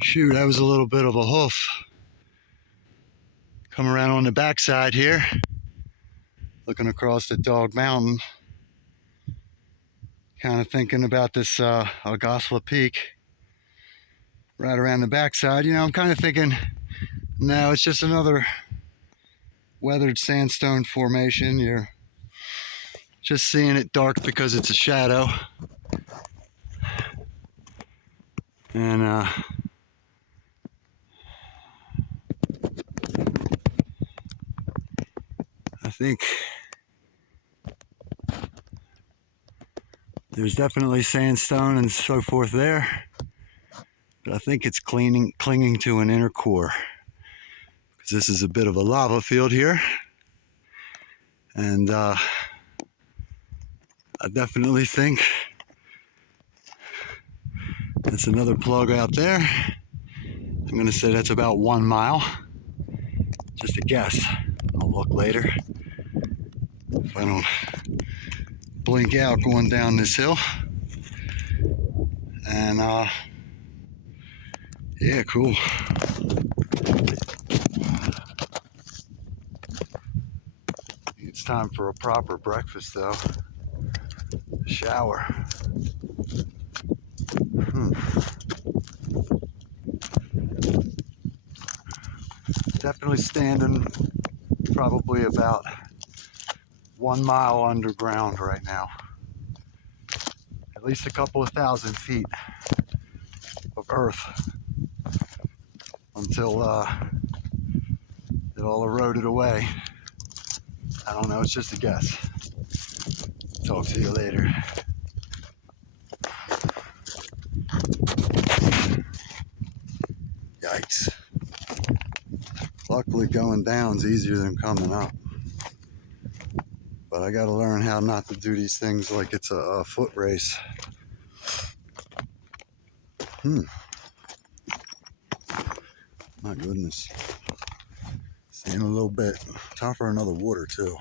Shoot, that was a little bit of a hoof. Come around on the backside here, looking across the Dog Mountain, kind of thinking about this Agathla Peak right around the backside. You know, I'm kind of thinking, no, it's just another weathered sandstone formation. You're just seeing it dark because it's a shadow. And I think there's definitely sandstone and so forth there, but I think it's clinging to an inner core, because this is a bit of a lava field here. And I definitely think that's another plug out there. I'm going to say that's about 1 mile. Just a guess. I'll look later if I don't blink out going down this hill. And yeah, cool. It's time for a proper breakfast though. A shower. Definitely standing probably about 1 mile underground right now. At least a couple of 1,000 feet of earth until it all eroded away. I don't know, it's just a guess. Talk to you later. Yikes. Luckily going down's easier than coming up. But I gotta learn how not to do these things like it's a foot race. My goodness. Seeing a little bit. Time for another water too.